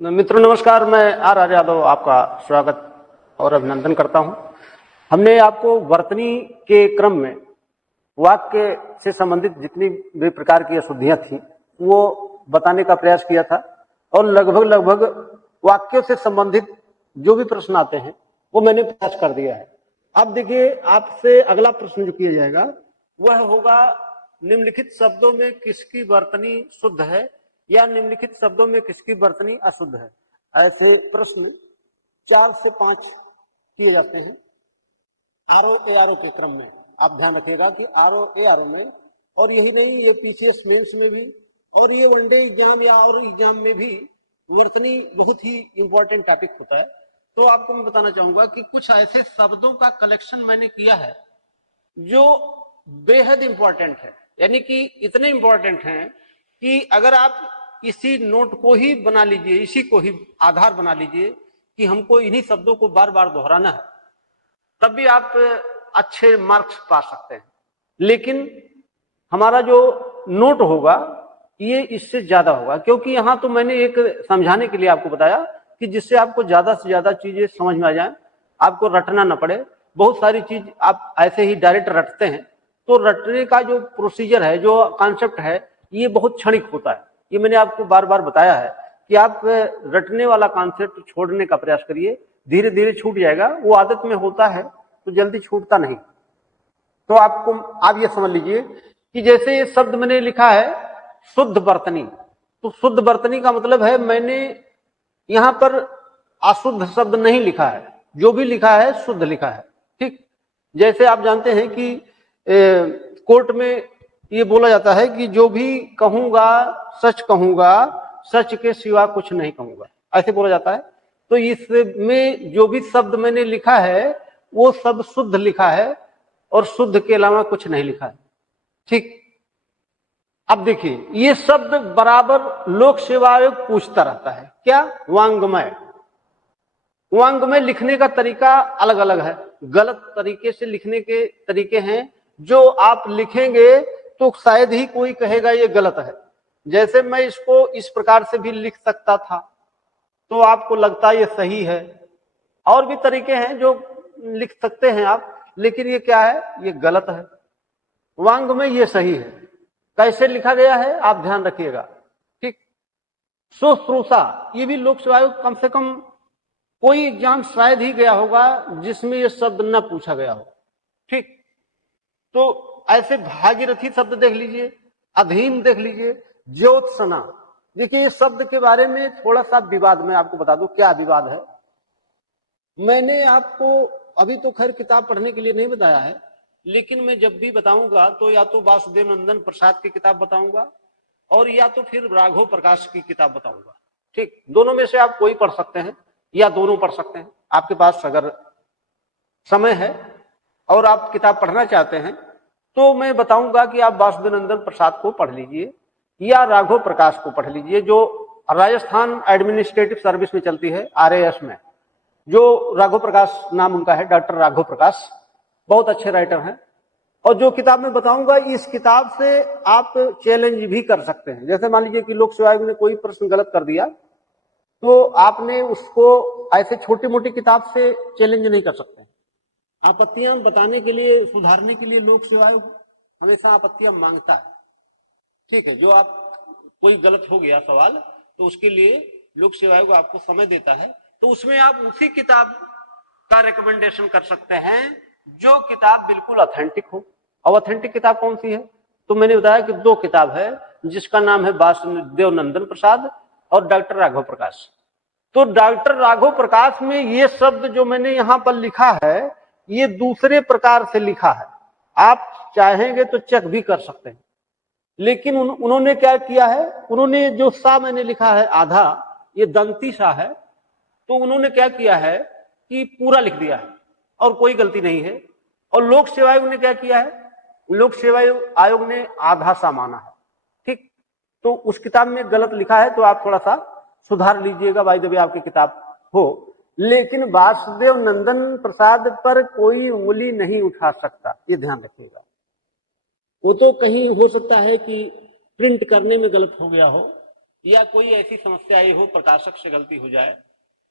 मित्रों नमस्कार, मैं आर यादव आपका स्वागत और अभिनंदन करता हूं। हमने आपको वर्तनी के क्रम में वाक्य से संबंधित जितनी भी प्रकार की अशुद्धियां थी वो बताने का प्रयास किया था और लगभग वाक्यों से संबंधित जो भी प्रश्न आते हैं वो मैंने प्रयास कर दिया है। अब देखिए, आपसे अगला प्रश्न जो किया जाएगा वह होगा, निम्नलिखित शब्दों में किसकी वर्तनी शुद्ध है या निम्नलिखित शब्दों में किसकी वर्तनी अशुद्ध है। ऐसे प्रश्न 4 से 5 किए जाते हैं आरओ एआरओ के क्रम में। आप ध्यान रखिएगा कि आरओ एआरओ में, और यही नहीं, ये पीसीएस मेंस में भी और ये वनडे एग्जाम या और एग्जाम में भी वर्तनी बहुत ही इंपॉर्टेंट टॉपिक होता है। तो आपको मैं बताना चाहूंगा कि कुछ ऐसे शब्दों का कलेक्शन मैंने किया है जो बेहद इंपॉर्टेंट है, यानी कि इतने इंपॉर्टेंट हैं कि अगर आप इसी नोट को ही बना लीजिए, इसी को ही आधार बना लीजिए कि हमको इन्हीं शब्दों को बार बार दोहराना है, तब भी आप अच्छे मार्क्स पा सकते हैं। लेकिन हमारा जो नोट होगा ये इससे ज्यादा होगा, क्योंकि यहां तो मैंने एक समझाने के लिए आपको बताया कि जिससे आपको ज्यादा से ज्यादा चीजें समझ में आ जाए, आपको रटना ना पड़े। बहुत सारी चीज आप ऐसे ही डायरेक्ट रटते हैं, तो रटने का जो प्रोसीजर है, जो कॉन्सेप्ट है, ये बहुत क्षणिक होता है। ये मैंने आपको बार बार बताया है कि आप रटने वाला कॉन्सेप्ट छोड़ने का प्रयास करिए, धीरे धीरे छूट जाएगा। वो आदत में होता है तो जल्दी छूटता नहीं। तो आप ये समझ लीजिए कि जैसे ये शब्द मैंने लिखा है शुद्ध वर्तनी, तो शुद्ध वर्तनी का मतलब है मैंने यहां पर अशुद्ध शब्द नहीं लिखा है, जो भी लिखा है शुद्ध लिखा है। ठीक, जैसे आप जानते हैं कि कोर्ट में ये बोला जाता है कि जो भी कहूंगा सच कहूंगा, सच के सिवा कुछ नहीं कहूंगा, ऐसे बोला जाता है। तो इसमें जो भी शब्द मैंने लिखा है वो सब शुद्ध लिखा है और शुद्ध के अलावा कुछ नहीं लिखा है। ठीक, अब देखिए, ये शब्द बराबर लोक सेवा आयोग पूछता रहता है, क्या? वांग्मय। वांग्मय लिखने का तरीका अलग अलग है, गलत तरीके से लिखने के तरीके हैं। जो आप लिखेंगे तो शायद ही कोई कहेगा ये गलत है। जैसे मैं इसको इस प्रकार से भी लिख सकता था तो आपको लगता ये सही है, और भी तरीके हैं जो लिख सकते हैं आप, लेकिन ये क्या है? ये गलत है। वांग्मय ये सही है। कैसे लिखा गया है आप ध्यान रखिएगा। ठीक, शुश्रूषा, ये भी लोक सेवा आयोग कम से कम कोई एग्जाम शायद ही गया होगा जिसमें ये शब्द न पूछा गया हो। ठीक, तो ऐसे भागीरथी शब्द देख लीजिए, अधीन देख लीजिए, ज्योत्सना। देखिए, इस शब्द के बारे में थोड़ा सा विवाद, मैं आपको बता दूं क्या विवाद है। मैंने आपको अभी तो खैर किताब पढ़ने के लिए नहीं बताया है, लेकिन मैं जब भी बताऊंगा तो या तो वासुदेव नंदन प्रसाद की किताब बताऊंगा और या तो फिर राघव प्रकाश की किताब बताऊंगा। ठीक, दोनों में से आप कोई पढ़ सकते हैं या दोनों पढ़ सकते हैं। आपके पास अगर समय है और आप किताब पढ़ना चाहते हैं तो मैं बताऊंगा कि आप वासुदेव नंदन प्रसाद को पढ़ लीजिए या राघव प्रकाश को पढ़ लीजिए, जो राजस्थान एडमिनिस्ट्रेटिव सर्विस में चलती है, आरएएस में। जो राघव प्रकाश नाम उनका है, डॉक्टर राघव प्रकाश, बहुत अच्छे राइटर हैं। और जो किताब मैं बताऊंगा, इस किताब से आप चैलेंज भी कर सकते हैं। जैसे मान लीजिए कि लोक सेवा आयोग ने कोई प्रश्न गलत कर दिया, तो आपने उसको ऐसे छोटी मोटी किताब से चैलेंज नहीं कर सकते। आपत्तियां बताने के लिए, सुधारने के लिए लोक सेवा आयोग हमेशा आपत्तियां मांगता है। ठीक है, जो आप कोई गलत हो गया सवाल तो उसके लिए लोक सेवा आयोग आपको समय देता है, तो उसमें आप उसी किताब का रिकमेंडेशन कर सकते हैं जो किताब बिल्कुल ऑथेंटिक हो। और ऑथेंटिक किताब कौन सी है? तो मैंने बताया कि 2 किताब है, जिसका नाम है वासुदेव नंदन प्रसाद और डॉक्टर राघव प्रकाश। तो डॉक्टर राघव प्रकाश में ये शब्द जो मैंने यहां पर लिखा है ये दूसरे प्रकार से लिखा है, आप चाहेंगे तो चेक भी कर सकते हैं। लेकिन उन्होंने क्या किया है, उन्होंने जो सा मैंने लिखा है आधा, ये दंती सा है, तो उन्होंने क्या किया है कि पूरा लिख दिया है और कोई गलती नहीं है। और लोक सेवा आयोग ने क्या किया है, लोक सेवा आयोग ने आधा सा माना है। ठीक, तो उस किताब में गलत लिखा है तो आप थोड़ा सा सुधार लीजिएगा, भाई जब आपकी किताब हो। लेकिन वासुदेव नंदन प्रसाद पर कोई उंगली नहीं उठा सकता, ये ध्यान रखिएगा। वो तो कहीं हो सकता है कि प्रिंट करने में गलत हो गया हो, या कोई ऐसी समस्या आई हो, प्रकाशक से गलती हो जाए,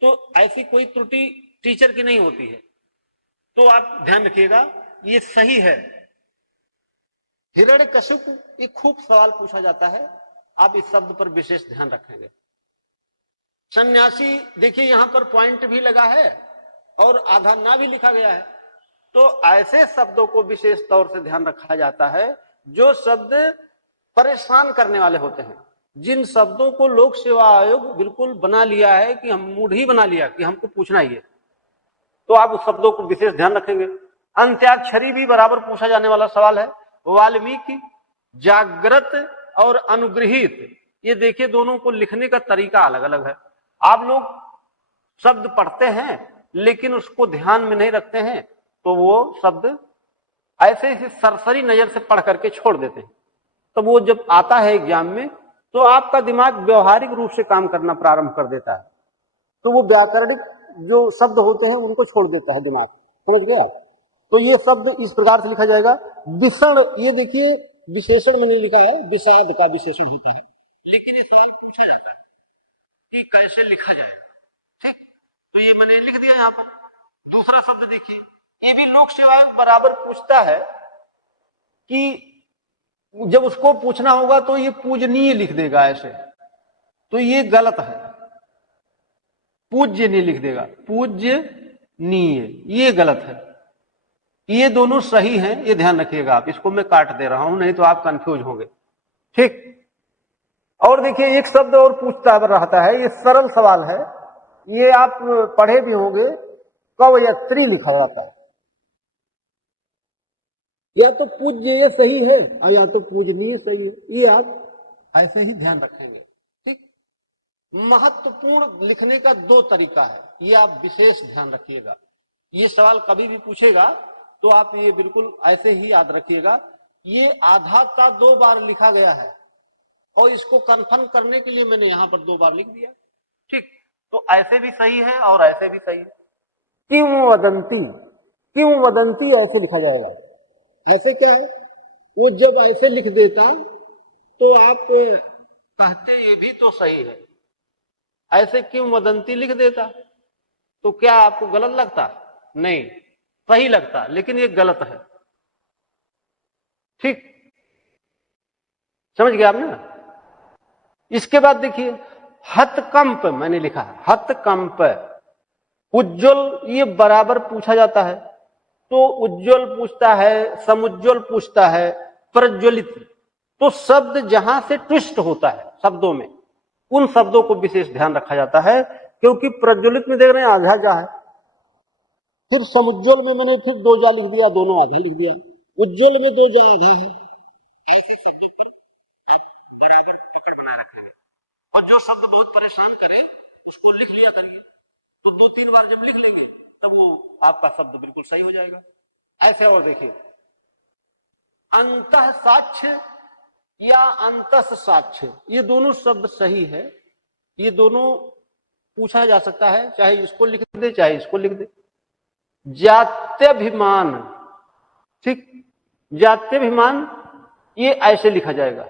तो ऐसी कोई त्रुटि टीचर की नहीं होती है। तो आप ध्यान रखिएगा, ये सही है। हिरण्यकशिपु, एक खूब सवाल पूछा जाता है, आप इस शब्द पर विशेष ध्यान रखेंगे। सन्यासी, देखिए यहां पर पॉइंट भी लगा है और आधा ना भी लिखा गया है। तो ऐसे शब्दों को विशेष तौर से ध्यान रखा जाता है जो शब्द परेशान करने वाले होते हैं, जिन शब्दों को लोक सेवा आयोग बिल्कुल बना लिया है कि हम मूड ही बना लिया कि हमको पूछना ही है, तो आप उस शब्दों को विशेष ध्यान रखेंगे। अंत्याक्षरी भी बराबर पूछा जाने वाला सवाल है। वाल्मीकि, जागृत और अनुगृहित, ये देखिए दोनों को लिखने का तरीका अलग अलग है। आप लोग शब्द पढ़ते हैं लेकिन उसको ध्यान में नहीं रखते हैं, तो वो शब्द ऐसे ही सरसरी नजर से पढ़ करके छोड़ देते हैं। तो वो जब आता है एग्जाम में तो आपका दिमाग व्यवहारिक रूप से काम करना प्रारंभ कर देता है, तो वो व्याकरणिक जो शब्द होते हैं उनको छोड़ देता है दिमाग, समझ गया। तो ये शब्द इस प्रकार से लिखा जाएगा। विषण, ये देखिए विशेषण में नहीं लिखा है, विषाद का विशेषण होता है, लेकिन ये सवाल पूछा जाता है कि कैसे लिखा जाए। ठीक, तो ये मैंने लिख दिया यहाँ पर। दूसरा शब्द देखिए, ये भी लोक सेवा आयोग बराबर पूछता है कि जब उसको पूछना होगा तो ये पूजनीय लिख देगा ऐसे, तो ये गलत है। पूज्य नहीं लिख देगा, पूज्यनीय, ये गलत है। ये दोनों सही हैं, ये ध्यान रखिएगा आप। इसको मैं काट दे रहा हूं, नहीं तो आप कंफ्यूज होंगे। ठीक, और देखिए एक शब्द और पूछता रहता है, ये सरल सवाल है, ये आप पढ़े भी होंगे, कवयत्री लिखा जाता है। या तो पूज्य ये सही है और या तो पूजनीय सही है, ये आप ऐसे ही ध्यान रखेंगे। ठीक, महत्वपूर्ण लिखने का दो तरीका है, ये आप विशेष ध्यान रखिएगा। ये सवाल कभी भी पूछेगा तो आप ये बिल्कुल ऐसे ही याद रखिएगा। ये आधा का 2 बार लिखा गया है और इसको कंफर्म करने के लिए मैंने यहां पर 2 बार लिख दिया। ठीक, तो ऐसे भी सही है और ऐसे भी सही है। क्यों वदंती, क्यों वदंती ऐसे लिखा जाएगा। ऐसे क्या है, वो जब ऐसे लिख देता तो आप कहते ये भी तो सही है, ऐसे क्यों वदंती लिख देता तो क्या आपको गलत लगता? नहीं, सही लगता, लेकिन ये गलत है। ठीक, समझ गया आपने। इसके बाद देखिए हतकंप, मैंने लिखा है हतकंप। उज्ज्वल, ये बराबर पूछा जाता है, तो उज्ज्वल पूछता है, समुज्ज्वल पूछता है, प्रज्वलित। तो शब्द जहां से ट्विस्ट होता है शब्दों में, उन शब्दों को विशेष ध्यान रखा जाता है, क्योंकि प्रज्वलित में देख रहे हैं आधा जा है, फिर समुज्ज्वल में मैंने फिर 2 जा लिख दिया, दोनों आधा लिख दिया, उज्ज्वल में 2 जा आधा है। ऐसे शब्दों पर आप बराबर पकड़ बना रखते हैं, और जो शब्द बहुत परेशान करे उसको लिख लिया करिए, तो 2-3 बार जब लिख लेंगे तब वो आपका शब्द बिल्कुल सही हो जाएगा। ऐसे और देखिए अंतः साक्ष्य या अंतस साक्ष्य, ये दोनों शब्द सही है, ये दोनों पूछा जा सकता है, चाहे इसको लिख दे चाहे इसको लिख दे। जात्यभिमान, ठीक, जात्यभिमान ये ऐसे लिखा जाएगा,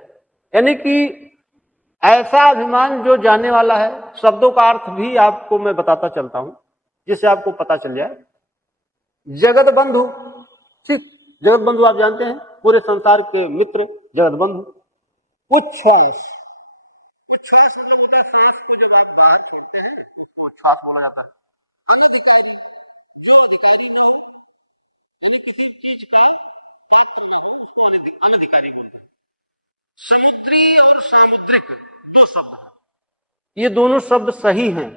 यानी कि ऐसा अभिमान जो जाने वाला है। शब्दों का अर्थ भी आपको मैं बताता चलता हूं जिससे आपको पता चल जाए। जगत बंधु, ठीक, जगत बंधु आप जानते हैं, पूरे संसार के मित्र जगत बंधु। उच्छ्वास, उच्छ्वास बोला जाता है। जो अधिकारी न हो, यानी किसी चीज का अनधिकारी को। समुद्री और सामुद्रिक, 2 शब्द, ये दोनों शब्द सही हैं,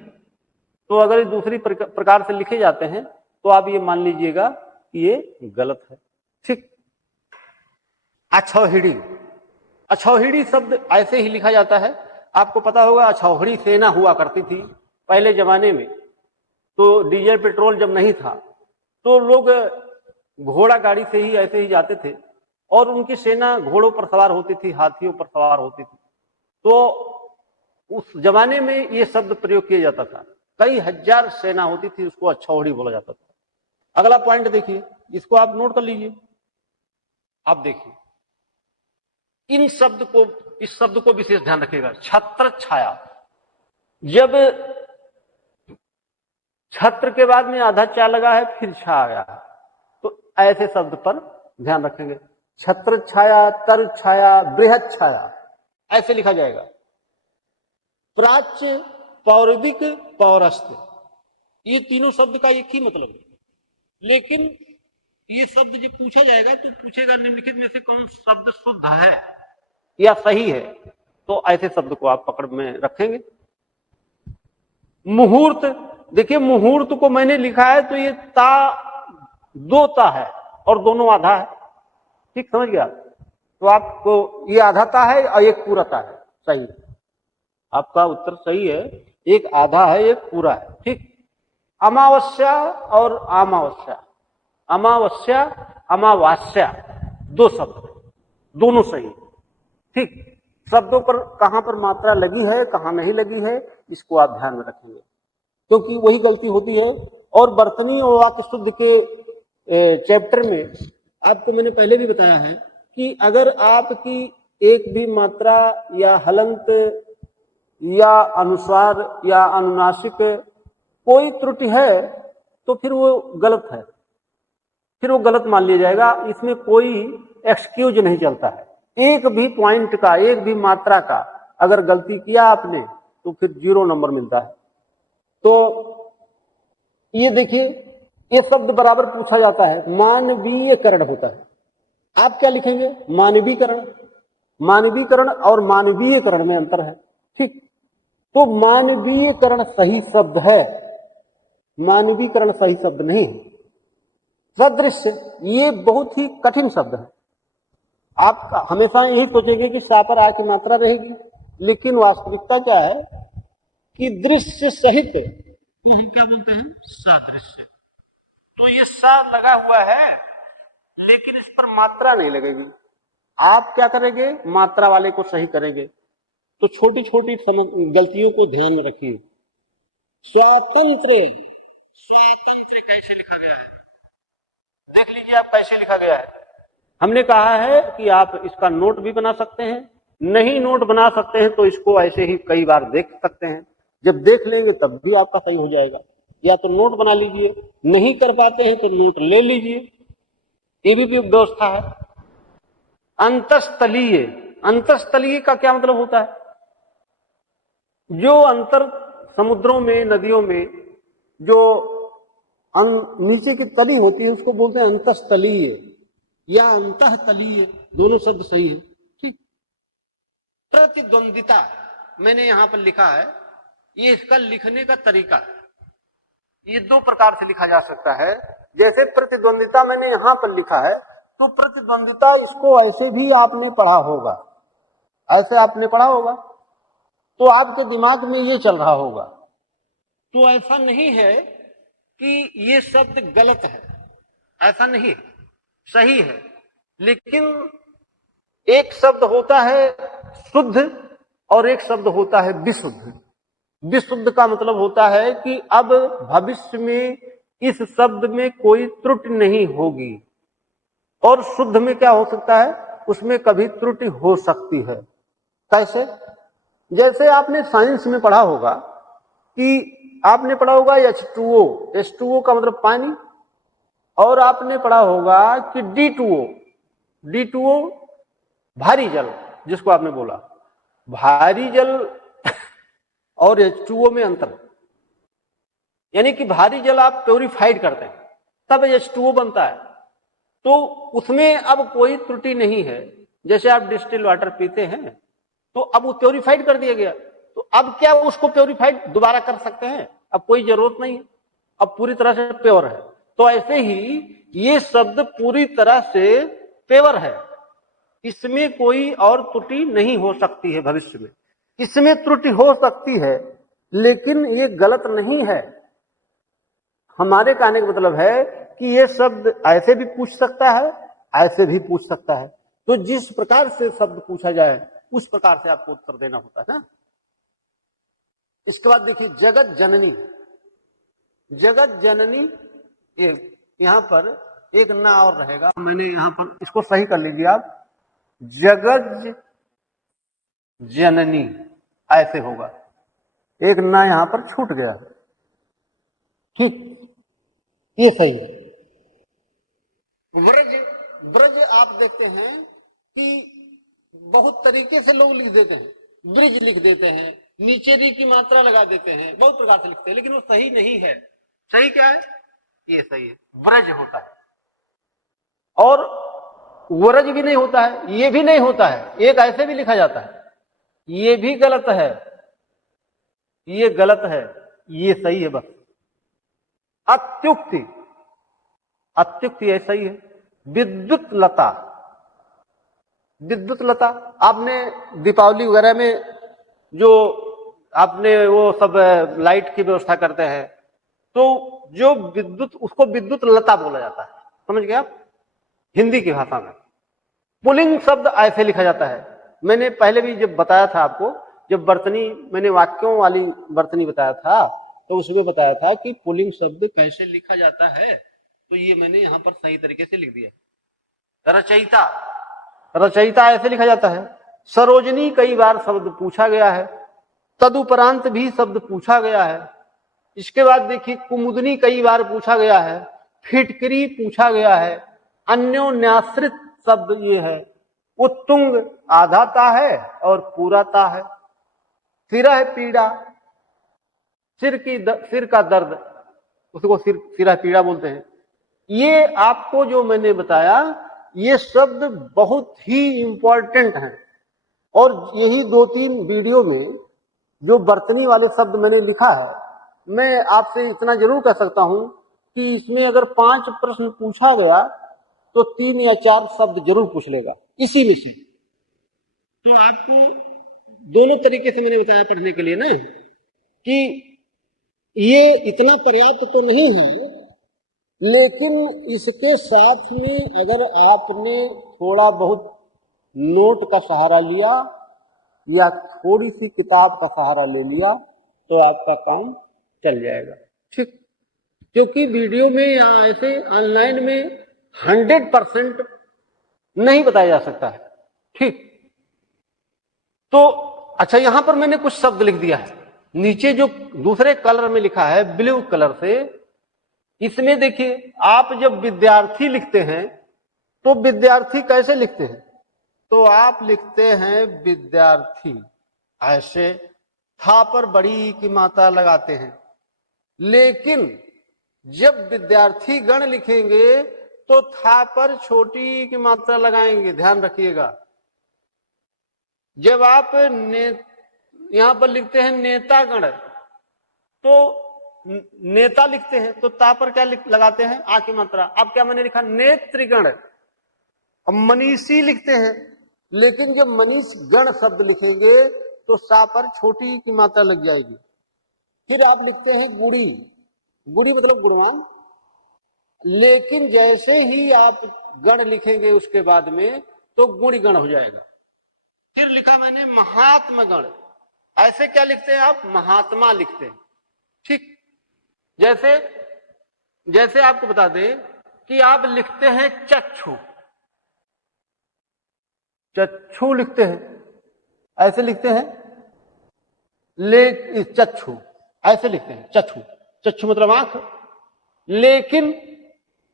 तो अगर ये दूसरी प्रकार से लिखे जाते हैं तो आप ये मान लीजिएगा कि ये गलत है। ठीक, अछौहिड़ी, अछौहिड़ी शब्द ऐसे ही लिखा जाता है। आपको पता होगा अछौहिड़ी सेना हुआ करती थी पहले जमाने में, तो डीजल पेट्रोल जब नहीं था तो लोग घोड़ा गाड़ी से ही ऐसे ही जाते थे, और उनकी सेना घोड़ों पर सवार होती थी, हाथियों पर सवार होती थी। तो उस जमाने में ये शब्द प्रयोग किया जाता था, कई हजार सेना होती थी, उसको अछौहिड़ी बोला जाता था। अगला पॉइंट देखिए, इसको आप नोट कर लीजिए। आप देखिए इन शब्द को इस शब्द को विशेष ध्यान रखिएगा, छत्र छाया। जब छत्र के बाद में आधा चा लगा है फिर छा आया, तो ऐसे शब्द पर ध्यान रखेंगे। छत्र छाया, तर छाया, बृहद छाया, ऐसे लिखा जाएगा। प्राच्य, पौराणिक, पौरस्त, ये तीनों शब्द का एक ही मतलब है, लेकिन ये शब्द जब पूछा जाएगा तो पूछेगा निम्नलिखित में से कौन शब्द शुद्ध है या सही है, तो ऐसे शब्द को आप पकड़ में रखेंगे। मुहूर्त, देखिए मुहूर्त को मैंने लिखा है तो ये ता दो ता है और दोनों आधा है, ठीक समझ गया। तो आपको ये आधा ता है और एक पूरा ता है, सही, आपका उत्तर सही है, एक आधा है एक पूरा है, ठीक। अमावस्या और अमावस्या, अमावस्या अमावास्या, दो शब्द दोनों सही, ठीक। शब्दों पर कहां पर मात्रा लगी है कहां नहीं लगी है इसको आप ध्यान में रखेंगे, क्योंकि वही गलती होती है। और वर्तनी और वाक्य शुद्ध के चैप्टर में आपको मैंने पहले भी बताया है कि अगर आपकी एक भी मात्रा या हलंत या अनुस्वार या अनुनासिक कोई त्रुटि है तो फिर वो गलत है, फिर वो गलत मान लिया जाएगा, इसमें कोई एक्सक्यूज नहीं चलता है। एक भी पॉइंट का, एक भी मात्रा का अगर गलती किया आपने तो फिर 0 नंबर मिलता है। तो ये देखिए, ये शब्द बराबर पूछा जाता है, मानवीयकरण होता है। आप क्या लिखेंगे? मानवीकरण। मानवीकरण और मानवीयकरण में अंतर है, ठीक। तो मानवीयकरण सही शब्द है, मानवीकरण सही शब्द नहीं है। सदृश्य, ये बहुत ही कठिन शब्द है। आप हमेशा यही सोचेंगे कि सा पर आ की मात्रा रहेगी, लेकिन वास्तविकता क्या है कि दृश्य सहित तो हम क्या बोलते हैं? सादृश्य। तो ये सा लगा हुआ है लेकिन इस पर मात्रा नहीं लगेगी। आप क्या करेंगे? मात्रा वाले को सही करेंगे। तो छोटी छोटी गलतियों को ध्यान में रखिए। स्वातंत्र, स्वातंत्र कैसे लिखा गया है? देख लीजिए आप कैसे लिखा गया है। हमने कहा है कि आप इसका नोट भी बना सकते हैं, नहीं नोट बना सकते हैं तो इसको ऐसे ही कई बार देख सकते हैं। जब देख लेंगे तब भी आपका सही हो जाएगा। या तो नोट बना लीजिए, नहीं कर पाते हैं तो नोट ले लीजिए, ये भी व्यवस्था है। अंतस्तलीय, अंतस्तलीय का क्या मतलब होता है? जो अंतर समुद्रों में, नदियों में जो नीचे की तली होती है उसको बोलते हैं अंतस्तलीय या अंतःतलीय, दोनों शब्द सही है, ठीक। प्रतिद्वंदिता मैंने यहां पर लिखा है, ये इसका लिखने का तरीका है। ये दो प्रकार से लिखा जा सकता है। जैसे प्रतिद्वंदिता मैंने यहां पर लिखा है, तो प्रतिद्वंदिता इसको ऐसे भी आपने पढ़ा होगा, ऐसे आपने पढ़ा होगा तो आपके दिमाग में ये चल रहा होगा। तो ऐसा नहीं है कि ये शब्द गलत है, ऐसा नहीं, सही है। लेकिन एक शब्द होता है शुद्ध और एक शब्द होता है विशुद्ध। विशुद्ध का मतलब होता है कि अब भविष्य में इस शब्द में कोई त्रुटि नहीं होगी, और शुद्ध में क्या हो सकता है? उसमें कभी त्रुटि हो सकती है। कैसे? जैसे आपने साइंस में पढ़ा होगा कि आपने पढ़ा होगा H2O, H2O का मतलब पानी, और आपने पढ़ा होगा कि D2O, D2O भारी जल, जिसको आपने बोला भारी जल और H2O में अंतर, यानी कि भारी जल आप प्योरीफाइड करते हैं तब H2O बनता है, तो उसमें अब कोई त्रुटि नहीं है। जैसे आप डिस्टिल वाटर पीते हैं तो अब वो प्योरीफाइड कर दिया गया, तो अब क्या उसको प्योरीफाइड दोबारा कर सकते हैं? अब कोई जरूरत नहीं है, अब पूरी तरह से प्योर है। तो ऐसे ही ये शब्द पूरी तरह से प्योर है, इसमें कोई और त्रुटि नहीं हो सकती है। भविष्य में इसमें त्रुटि हो सकती है लेकिन ये गलत नहीं है। हमारे कहने का मतलब है कि ये शब्द ऐसे भी पूछ सकता है, ऐसे भी पूछ सकता है। तो जिस प्रकार से शब्द पूछा जाए उस प्रकार से आपको उत्तर देना होता है ना। इसके बाद देखिए जगत जननी। जगत जननी, यहां पर एक ना और रहेगा, मैंने यहां पर इसको सही कर लीजिए आप। जगत जननी, ऐसे होगा। एक ना यहां पर छूट गया, ठीक, ये सही है। ब्रज, ब्रज आप देखते हैं कि बहुत तरीके से लोग लिख देते हैं, ब्रिज लिख देते हैं, नीचे री की मात्रा लगा देते हैं, बहुत प्रकार से लिखते हैं, लेकिन वो सही नहीं है। सही क्या है? ये सही है, ब्रज होता है। और वरज भी नहीं होता है, ये भी नहीं होता है, एक ऐसे भी लिखा जाता है, ये भी गलत है, ये गलत है, ये सही है बस। अत्युक्ति, अत्युक्ति ऐसा ही है। विद्युत लता, विद्युत लता आपने दीपावली वगैरह में जो आपने वो सब लाइट की व्यवस्था करते हैं, तो जो विद्युत, उसको विद्युत लता बोला जाता है, समझ गए आप? हिंदी की भाषा में पुल्लिंग शब्द ऐसे लिखा जाता है। मैंने पहले भी जब बताया था आपको, जब वर्तनी, मैंने वाक्यों वाली वर्तनी बताया था, तो उसमें बताया था कि पुल्लिंग शब्द कैसे लिखा जाता है, तो ये मैंने यहां पर सही तरीके से लिख दिया। रचयिता, रचयिता ऐसे लिखा जाता है। सरोजनी कई बार शब्द पूछा गया है, तदुपरांत भी शब्द पूछा गया है। इसके बाद देखिए कुमुदनी कई बार पूछा गया है, फिटकरी पूछा गया है, अन्योन्याश्रित शब्द ये है। उत्तुंग आधाता है और पूराता है। सिरह पीड़ा, सिर का दर्द, उसको सिरह पीड़ा बोलते हैं। ये आपको जो मैंने बताया, ये शब्द बहुत ही इंपॉर्टेंट हैं। और यही 2-3 वीडियो में जो वर्तनी वाले शब्द मैंने लिखा है, मैं आपसे इतना जरूर कह सकता हूं कि इसमें अगर 5 प्रश्न पूछा गया तो 3 या 4 शब्द जरूर पूछ लेगा इसी में से। तो आपको दोनों तरीके से मैंने बताया पढ़ने के लिए ना, कि ये इतना पर्याप्त तो नहीं है, लेकिन इसके साथ में अगर आपने थोड़ा बहुत नोट का सहारा लिया या थोड़ी सी किताब का सहारा ले लिया तो आपका काम चल जाएगा, ठीक। क्योंकि वीडियो में या ऐसे ऑनलाइन में 100% नहीं बताया जा सकता है, ठीक। तो अच्छा, यहां पर मैंने कुछ शब्द लिख दिया है, नीचे जो दूसरे कलर में लिखा है ब्लू कलर से, इसमें देखिए आप जब विद्यार्थी लिखते हैं तो विद्यार्थी कैसे लिखते हैं? तो आप लिखते हैं विद्यार्थी ऐसे, था पर बड़ी की मात्रा लगाते हैं। लेकिन जब विद्यार्थी गण लिखेंगे तो था पर छोटी की मात्रा लगाएंगे, ध्यान रखिएगा। जब आप यहां पर लिखते हैं नेतागण, तो नेता लिखते हैं तो ता पर क्या लगाते हैं? आ की मात्रा। अब क्या मैंने लिखा? नेत्रिगण। अब मनीषी लिखते हैं, लेकिन जब मनीष गण शब्द लिखेंगे तो सा पर छोटी की मात्रा लग जाएगी। फिर आप लिखते हैं गुड़ी, गुड़ी मतलब गुणवान, लेकिन जैसे ही आप गण लिखेंगे उसके बाद में तो गुण गण हो जाएगा। फिर लिखा मैंने महात्मा गण, ऐसे क्या लिखते हैं आप? महात्मा लिखते हैं, ठीक। जैसे जैसे आपको बता दें कि आप लिखते हैं चक्षु, चक्षु लिखते हैं, ऐसे लिखते हैं, ले चक्षु ऐसे लिखते हैं, चक्षु, चक्षु मतलब आंख। लेकिन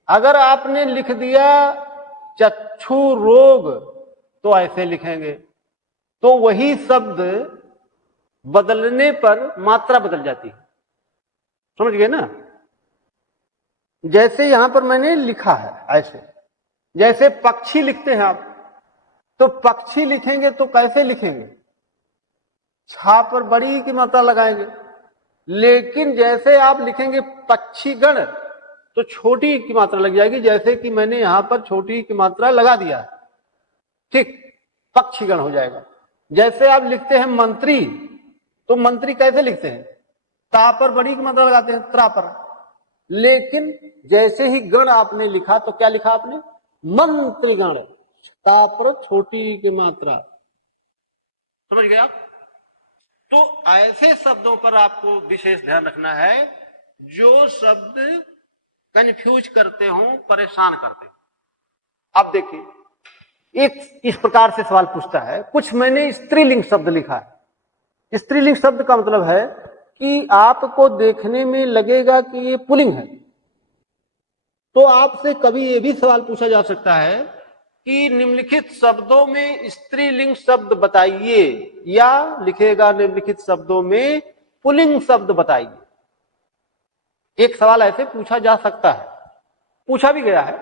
अगर आपने लिख दिया चक्षु रोग तो ऐसे लिखेंगे, तो वही शब्द बदलने पर मात्रा बदल जाती है, समझ गए ना? जैसे यहां पर मैंने लिखा है ऐसे, जैसे पक्षी लिखते हैं आप, तो पक्षी लिखेंगे तो कैसे लिखेंगे? छा पर बड़ी की मात्रा लगाएंगे। लेकिन जैसे आप लिखेंगे पक्षीगण तो छोटी की मात्रा लग जाएगी, जैसे कि मैंने यहां पर छोटी की मात्रा लगा दिया है, ठीक, पक्षीगण हो जाएगा। जैसे आप लिखते हैं मंत्री, तो मंत्री कैसे लिखते हैं? ता पर बड़ी की मात्रा लगाते हैं, त्रा पर। लेकिन जैसे ही गण आपने लिखा तो क्या लिखा आपने? मंत्रीगण, ता पर छोटी की मात्रा, समझ गए आप? तो ऐसे शब्दों पर आपको विशेष ध्यान रखना है जो शब्द कंफ्यूज करते हो, परेशान करते हो। अब देखिए एक इस प्रकार से सवाल पूछता है। कुछ मैंने स्त्रीलिंग शब्द लिखा है। स्त्रीलिंग शब्द का मतलब है कि आपको देखने में लगेगा कि ये पुल्लिंग है, तो आपसे कभी ये भी सवाल पूछा जा सकता है कि निम्नलिखित शब्दों में स्त्रीलिंग शब्द बताइए, या लिखेगा निम्नलिखित शब्दों में पुल्लिंग शब्द बताइए। एक सवाल ऐसे पूछा जा सकता है, पूछा भी गया है।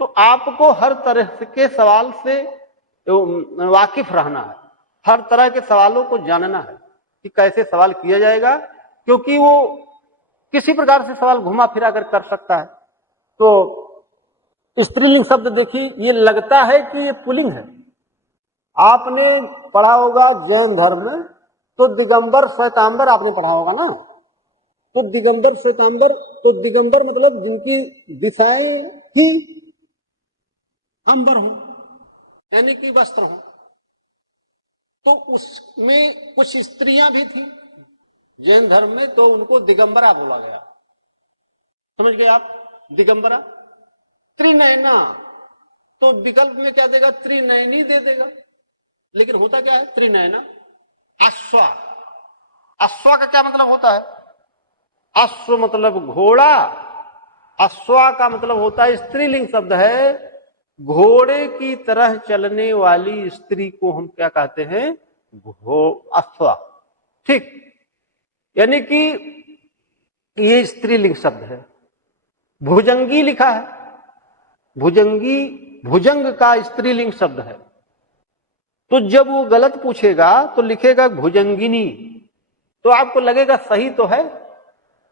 तो आपको हर तरह के सवाल से वाकिफ रहना है, हर तरह के सवालों को जानना है कि कैसे सवाल किया जाएगा, क्योंकि वो किसी प्रकार से सवाल घुमा फिरा कर सकता है। तो स्त्रीलिंग शब्द देखिए, ये लगता है कि ये पुल्लिंग है। आपने पढ़ा होगा जैन धर्म में, तो दिगंबर श्वेतांबर आपने पढ़ा होगा ना। तो दिगंबर श्वेतांबर, तो दिगंबर मतलब जिनकी दिशाएं ही अंबर हो, यानी कि वस्त्र हो। तो उसमें कुछ स्त्रियां भी थी जैन धर्म में, तो उनको दिगंबरा बोला गया। समझ गए आप? दिगंबरा। त्रिनयना, तो विकल्प में क्या देगा? त्रिनयनी दे देगा, लेकिन होता क्या है? त्रिनयना। अश्वा, अश्वा का क्या मतलब होता है? अश्व मतलब घोड़ा, अश्वा का मतलब होता है, स्त्रीलिंग शब्द है, घोड़े की तरह चलने वाली स्त्री को हम क्या कहते हैं? अश्वा। ठीक, यानी कि ये स्त्रीलिंग शब्द है। भुजंगी लिखा है, भुजंगी भुजंग का स्त्रीलिंग शब्द है। तो जब वो गलत पूछेगा तो लिखेगा भुजंगिनी, तो आपको लगेगा सही तो है,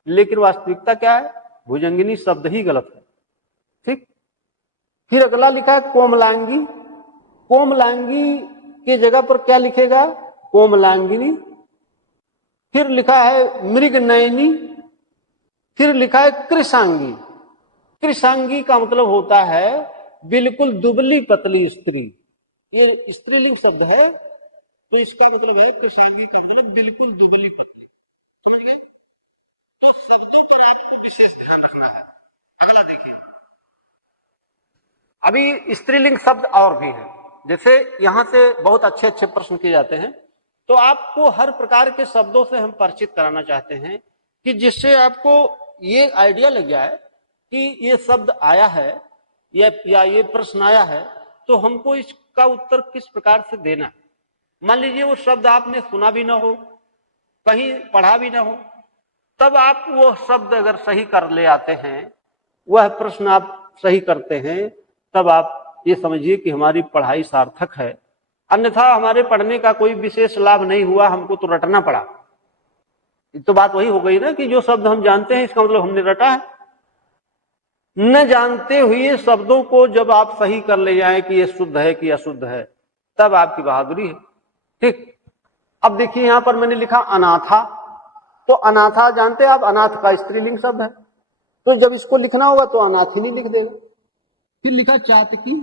लेकिन वास्तविकता क्या है? भुजंगिनी शब्द ही गलत है। ठीक, फिर अगला लिखा है कोमलांगी। कोमलांगी की जगह पर क्या लिखेगा? कोमलांगिनी। फिर लिखा है मृग नयनी। फिर लिखा है कृशांगी। कृशांगी का मतलब होता है बिल्कुल दुबली पतली स्त्री। ये स्त्रीलिंग शब्द है, तो इसका मतलब है कृशांगी का मतलब बिल्कुल दुबली पतली। तो शब्दों पर आपको विशेष ध्यान रखना है। अगला देखिए, अभी स्त्रीलिंग शब्द और भी हैं, जैसे यहां से बहुत अच्छे अच्छे प्रश्न किए जाते हैं। तो आपको हर प्रकार के शब्दों से हम परिचित कराना चाहते हैं कि जिससे आपको ये आइडिया लग जाए कि ये शब्द आया है या ये प्रश्न आया है, तो हमको इसका उत्तर किस प्रकार से देना है। मान लीजिए वो शब्द आपने सुना भी ना हो, कहीं पढ़ा भी ना हो, तब आप वो शब्द अगर सही कर ले आते हैं, वह प्रश्न आप सही करते हैं, तब आप ये समझिए कि हमारी पढ़ाई सार्थक है। अन्यथा हमारे पढ़ने का कोई विशेष लाभ नहीं हुआ, हमको तो रटना पड़ा। तो बात वही हो गई ना कि जो शब्द हम जानते हैं इसका मतलब हमने रटा है। न जानते हुए शब्दों को जब आप सही कर ले जाएं कि ये शुद्ध है कि अशुद्ध है, तब आपकी बहादुरी है। ठीक, अब देखिए यहां पर मैंने लिखा अनाथा। तो अनाथा जानते हैं आप, अनाथ का स्त्रीलिंग शब्द है, तो जब इसको लिखना होगा तो अनाथिनी लिख देगा। फिर लिखा चातकी।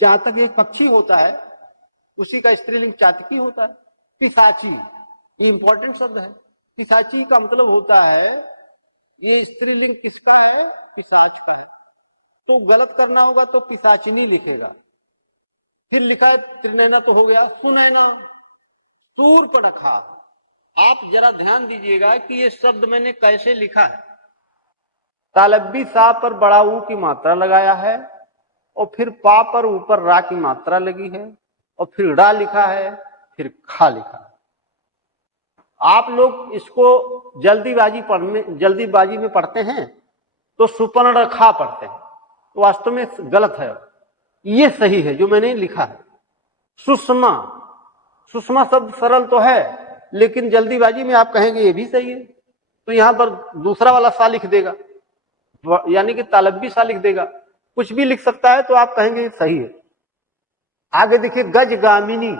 चातक एक पक्षी होता है, उसी का स्त्रीलिंग चातकी होता है। पिशाची, ये इंपॉर्टेंट शब्द है। पिशाची का मतलब होता है, ये स्त्रीलिंग किसका है? पिशाच का है। तो गलत करना होगा तो पिशाचिनी लिखेगा। फिर लिखा है त्रिनयना, तो हो गया सुनैना। शूर्पणखा, आप जरा ध्यान दीजिएगा कि ये शब्द मैंने कैसे लिखा है। तालब्बी सा पर बड़ा ऊ की मात्रा लगाया है, और फिर पा पर ऊपर रा की मात्रा लगी है, और फिर ड़ा लिखा है, फिर खा लिखा है। आप लोग इसको जल्दीबाजी में पढ़ते हैं तो सुपर्णखा पढ़ते हैं, तो वास्तव में गलत है। ये सही है जो मैंने लिखा है। सुषमा, सुषमा शब्द सरल तो है, लेकिन जल्दीबाजी में आप कहेंगे ये भी सही है, तो यहां पर दूसरा वाला सा लिख देगा, यानी कि तालब्बी सा लिख देगा। कुछ भी लिख सकता है, तो आप कहेंगे सही है। आगे देखिए गजगामिनी।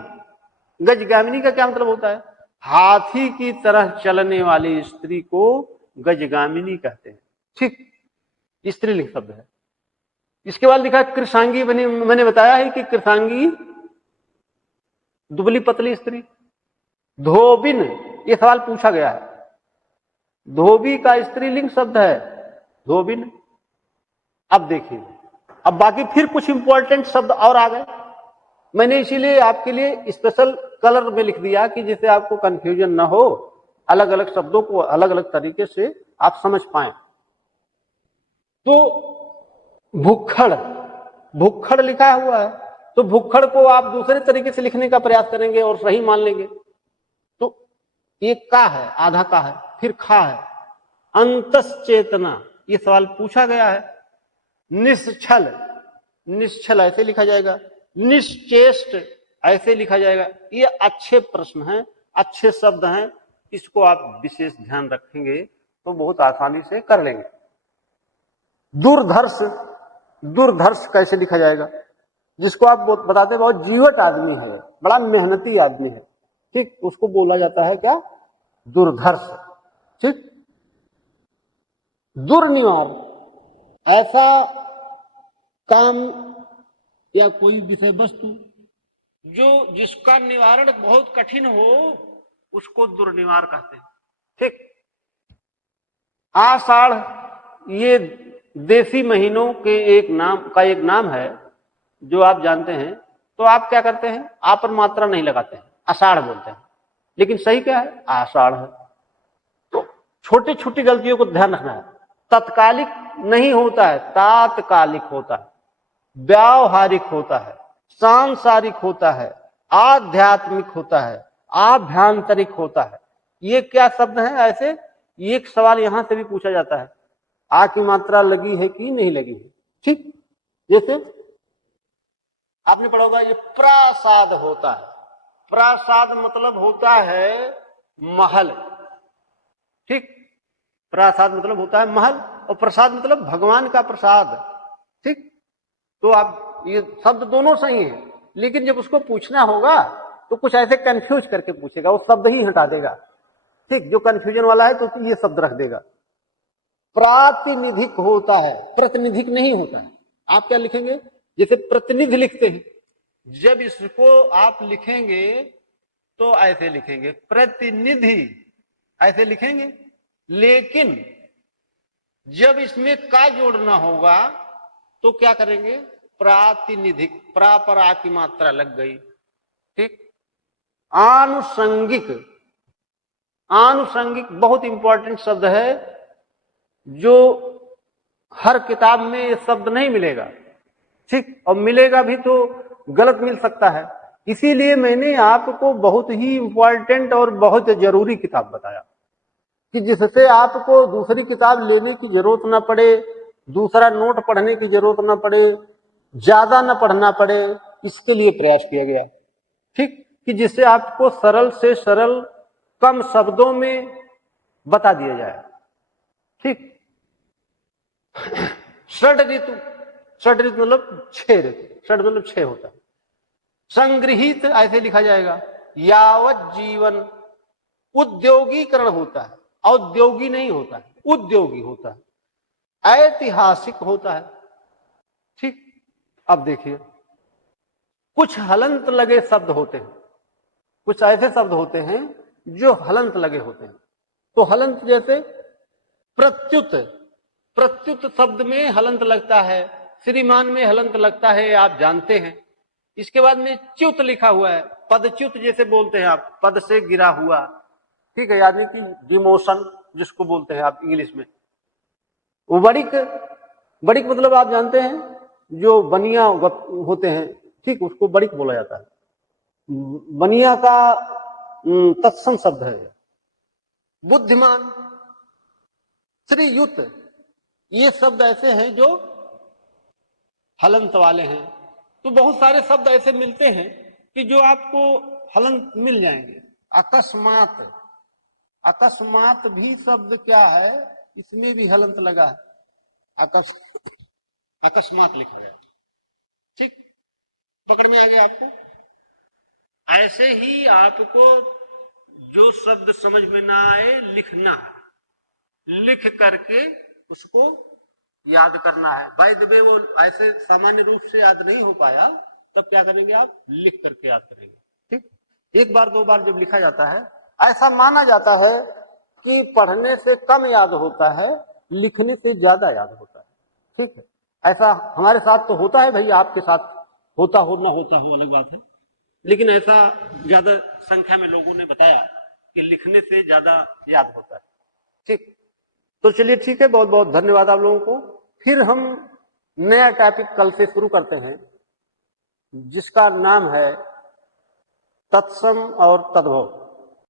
गजगामिनी का क्या मतलब होता है? हाथी की तरह चलने वाली स्त्री को गजगामिनी कहते हैं। ठीक, स्त्रीलिंग शब्द है। इसके बाद लिखा कृशांगी। मैंने बताया है कि कृशांगी दुबली पतली स्त्री। धोबिन, ये सवाल पूछा गया है। धोबी का स्त्रीलिंग शब्द है धोबिन। अब देखिए, अब बाकी फिर कुछ इंपॉर्टेंट शब्द और आ गए। मैंने इसीलिए आपके लिए स्पेशल कलर में लिख दिया कि जिससे आपको कंफ्यूजन ना हो, अलग अलग शब्दों को अलग अलग तरीके से आप समझ पाए। तो भुक्खड़, भुक्खड़ लिखा हुआ है, तो भुक्खड़ को आप दूसरे तरीके से लिखने का प्रयास करेंगे और सही मान लेंगे। तो एक का है, आधा का है, फिर खा है। अंतस चेतना, ये सवाल पूछा गया है। निश्चल, निश्चल ऐसे लिखा जाएगा। निश्चेष्ट ऐसे लिखा जाएगा। ये अच्छे प्रश्न हैं, अच्छे शब्द हैं, इसको आप विशेष ध्यान रखेंगे तो बहुत आसानी से कर लेंगे। दुर्धर्ष, दुर्धर्ष कैसे लिखा जाएगा? जिसको आप बताते हैं बहुत जीवट आदमी है, बड़ा मेहनती आदमी है, ठीक, उसको बोला जाता है क्या? दुर्धर्ष। ठीक। दुर्निवार, ऐसा काम या कोई विषय वस्तु जो जिसका निवारण बहुत कठिन हो, उसको दुर्निवार कहते हैं। ठीक। आषाढ़, ये देसी महीनों के एक नाम है जो आप जानते हैं। तो आप क्या करते हैं? आ पर मात्रा नहीं लगाते हैं, आषाढ़ बोलते हैं, लेकिन सही क्या है? आषाढ़ है। तो छोटी छोटी गलतियों को ध्यान रखना है। तत्कालिक नहीं होता है, तात्कालिक होता है, व्यावहारिक होता है, सांसारिक होता है, आध्यात्मिक होता है, आभ्यंतरिक होता है। ये क्या शब्द हैं ऐसे? एक सवाल यहां से भी पूछा जाता है, आ की मात्रा लगी है कि नहीं लगी है। ठीक। जैसे आपने पढ़ा होगा, ये प्रासाद होता है। प्रासाद मतलब होता है महल। ठीक। प्रासाद मतलब होता है महल, और प्रसाद मतलब भगवान का प्रसाद। ठीक। तो आप ये शब्द दोनों सही हैं, लेकिन जब उसको पूछना होगा तो कुछ ऐसे कंफ्यूज करके पूछेगा, वो शब्द ही हटा देगा। ठीक। जो कंफ्यूजन वाला है तो ये शब्द रख देगा। प्रातिनिधिक होता है, प्रतिनिधिक नहीं होता है। आप क्या लिखेंगे? जैसे प्रतिनिधि लिखते हैं, जब इसको आप लिखेंगे तो ऐसे लिखेंगे, प्रतिनिधि ऐसे लिखेंगे। लेकिन जब इसमें का जोड़ना होगा तो क्या करेंगे? प्रातिनिधिक, प्रा पर आ की मात्रा लग गई। ठीक। आनुषंगिक, आनुषंगिक बहुत इंपॉर्टेंट शब्द है, जो हर किताब में ये शब्द नहीं मिलेगा। ठीक। और मिलेगा भी तो गलत मिल सकता है। इसीलिए मैंने आपको बहुत ही इंपॉर्टेंट और बहुत जरूरी किताब बताया कि जिससे आपको दूसरी किताब लेने की जरूरत ना पड़े, दूसरा नोट पढ़ने की जरूरत ना पड़े, ज्यादा ना पढ़ना पड़े, इसके लिए प्रयास किया गया। ठीक। कि जिससे आपको सरल से सरल कम शब्दों में बता दिया जाए। ठीक। षड ऋतु, षड ऋतु मतलब 6 ऋतु, षड मतलब 6 होता है। संग्रहित ऐसे लिखा जाएगा। यावत जीवन, उद्योगीकरण होता है, औद्योगी नहीं होता है, उद्योगी होता है। ऐतिहासिक होता है। ठीक। अब देखिए, कुछ हलंत लगे शब्द होते हैं, कुछ ऐसे शब्द होते हैं जो हलंत लगे होते हैं। तो हलंत जैसे प्रत्युत, प्रत्युत शब्द में हलंत लगता है, श्रीमान में हलंत लगता है, आप जानते हैं। इसके बाद में च्युत लिखा हुआ है, पदच्युत जैसे बोलते हैं आप, पद से गिरा हुआ। ठीक है, यानी कि डिमोशन जिसको बोलते हैं आप इंग्लिश में। बड़िक, बड़िक मतलब आप जानते हैं, जो बनिया होते हैं, ठीक, उसको बड़िक बोला जाता है। बनिया का तत्सम शब्द है। बुद्धिमान, श्रीयुत, ये शब्द ऐसे हैं जो हलंत वाले हैं। तो बहुत सारे शब्द ऐसे मिलते हैं कि जो आपको हलंत मिल जाएंगे। अकस्मात, अकस्मात भी शब्द क्या है, इसमें भी हलंत लगा है, अकस्मात लिखा गया। ठीक। पकड़ में आ गया आपको? ऐसे ही आपको जो शब्द समझ में ना आए लिखना, लिख करके उसको याद करना है। बाय द वे, वो ऐसे सामान्य रूप से याद नहीं हो पाया, तब क्या करेंगे आप? लिख करके याद करेंगे। ठीक। एक बार दो बार जब लिखा जाता है, ऐसा माना जाता है कि पढ़ने से कम याद होता है, लिखने से ज्यादा याद होता है। ठीक है, ऐसा हमारे साथ तो होता है भाई, आपके साथ होता हो ना होता हो अलग बात है, लेकिन ऐसा ज्यादा संख्या में लोगों ने बताया कि लिखने से ज्यादा याद होता है। ठीक, तो चलिए ठीक है, बहुत बहुत धन्यवाद आप लोगों को। फिर हम नया टॉपिक कल से शुरू करते हैं, जिसका नाम है तत्सम और तद्भव।